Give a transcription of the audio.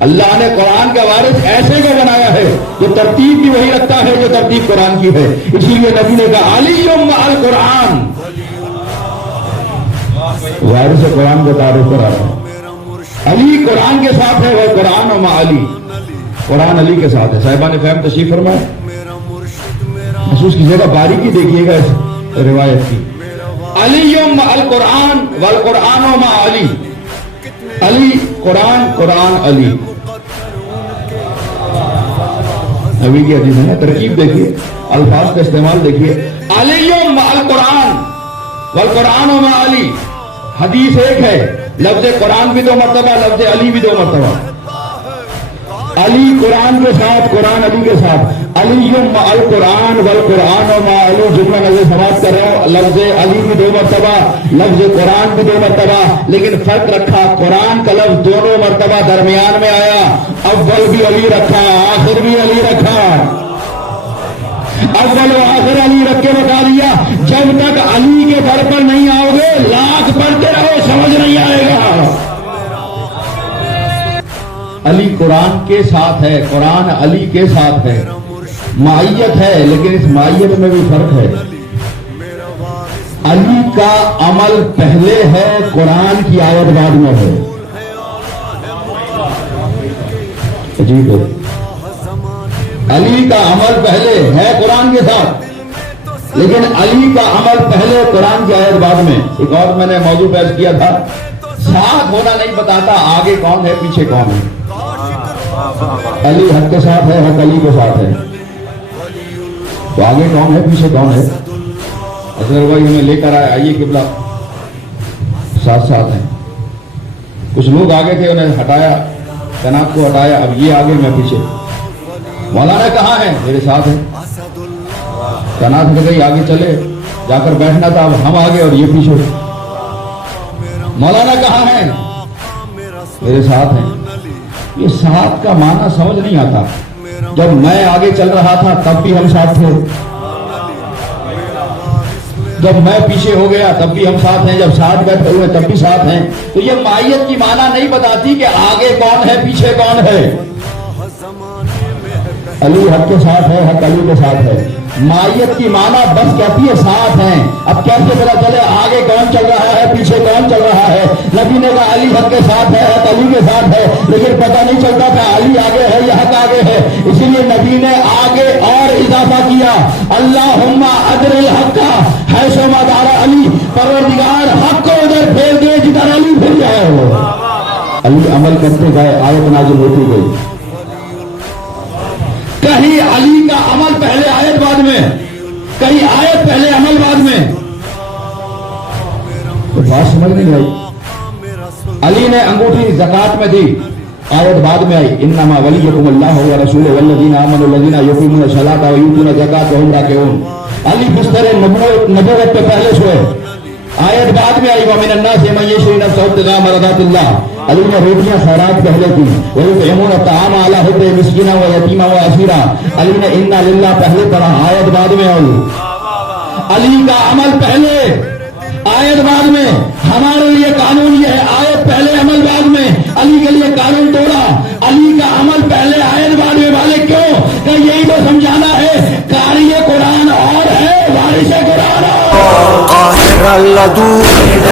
اللہ نے قرآن کا وارث ایسے کو بنایا ہے جو ترتیب بھی وہی رکھتا ہے جو ترتیب قرآن کی ہے. اسی لیے نبی نے کہا علی مع القرآن. وارث قرآن کا تعارف کرا رہا ہے. علی قرآن کے ساتھ ہے وہ قرآن مع علی. قرآن علی کے ساتھ ہے. صاحبان فہم تشریف فرمائے. محسوس کیجیے گا, باریکی دیکھیے گا اس روایت کی. علی مع القرآن والقرآن مع علی. علی قرآن, قرآن علی. نبی کی حدیث ہے, ترکیب دیکھیے, الفاظ کا استعمال دیکھیے. علی مع القرآن والقرآن مع علی. حدیث ایک ہے, لفظ قرآن بھی 2 مرتبہ, لفظ علی بھی 2 مرتبہ. علی قرآن کے ساتھ, قرآن علی کے ساتھ. علی مع القرآن والقرآن مع علی. جملہ نظر سماعت کر رہا ہوں, لفظ علی بھی 2 مرتبہ, لفظ قرآن بھی 2 مرتبہ, لیکن فرق رکھا, قرآن کا لفظ دونوں مرتبہ درمیان میں آیا. اول بھی علی رکھا, آخر بھی علی رکھا. اول و آخر علی رکھ کے بتا دیا, جب تک علی کے در پر نہیں آؤ گے لاکھ پڑھتے رہو سمجھ نہیں آئے گا. علی قرآن کے ساتھ ہے, قرآن علی کے ساتھ ہے. معیت ہے لیکن اس معیت میں بھی فرق ہے. علی کا عمل پہلے ہے, قرآن کی آیت بعد میں ہے. عجیب ہے, علی کا عمل پہلے ہے قرآن کے ساتھ, لیکن علی کا عمل پہلے, قرآن کی آیت بعد میں. ایک اور میں نے موضوع پیش کیا تھا, ساتھ ہونا نہیں بتاتا آگے کون ہے پیچھے کون ہے. علی حق کے ساتھ ہے, حق علی کے ساتھ ہے, تو آگے کون ہے پیچھے کون ہے. اصغر بھائی ہمیں لے کر آئیے قبلہ, ساتھ ساتھ ہیں. کچھ لوگ آگے تھے, انہیں ہٹایا, کنات کو ہٹایا, اب یہ آگے میں پیچھے. مولانا کہاں ہے, میرے ساتھ ہے. کنات ہٹ گئی, آگے چلے, جا کر بیٹھنا تھا, اب ہم آگے اور یہ پیچھے. مولانا کہاں ہے, میرے ساتھ ہیں. یہ ساتھ کا معنی سمجھ نہیں آتا. جب میں آگے چل رہا تھا تب بھی ہم ساتھ تھے, جب میں پیچھے ہو گیا تب بھی ہم ساتھ ہیں, جب ساتھ بیٹھے ہوئے تب بھی ساتھ ہیں. تو یہ مائیت کی معنی نہیں بتاتی کہ آگے کون ہے پیچھے کون ہے. علی حق کے ساتھ ہے, حق علی کے ساتھ ہے. مائیت کی معنی بس کہتی ہے ساتھ ہیں. اب کیسے پتا چلے آگے کون چل رہا ہے پیچھے کون چل رہا ہے. نبی نے کہا علی حق کے ساتھ ہے, حق علی کے ساتھ ہے, لیکن پتہ نہیں چلتا کہ علی آگے ہے یا حق آگے ہے. اسی لیے نبی نے آگے اور اضافہ کیا, اللہم ادر الحق حیث ما دار علی. پروردگار حق کو ادھر پھیر دے جدھر علی پھر جائے ہو. علی عمل کرتے گئے, آیت نازل ہوتی گئی. کہیں علی کا عمل پہلے آیت بعد میں, کہیں آیت پہلے عمل بعد میں. تو بات سمجھ نہیں آئی. علی نے انگوٹھی زکات میں دی, آیت بعد میں آئی, انما ولیکم اللہ ورسولہ والذین آمنوا الذین یقیمون الصلاۃ ویؤتون الزکاۃ وهم راکعون. علی بستر نبوت پہ پہلے سوئے, آیت بعد میں آئی, ومن الناس من یشری نفسہ ابتغاء مرضات اللہ. علی نے روٹیاں خیرات پہلے کی, ویطعمون الطعام علی حبہ مسکینا ویتیما واسیرا. علی نے انا للہ پہلے پڑھا, آیت بعد میں آئی. علی کا عمل پہلے, آیت بعد میں. ہمارے لیے قانون یہ ہے, آیت پہلے عمل بعد میں. علی کے لیے قانون توڑا, علی کا عمل پہلے آیت بعد میں. والے کیوں, کہ یہی تو سمجھانا ہے قاری قرآن اور ہے وارث قرآن.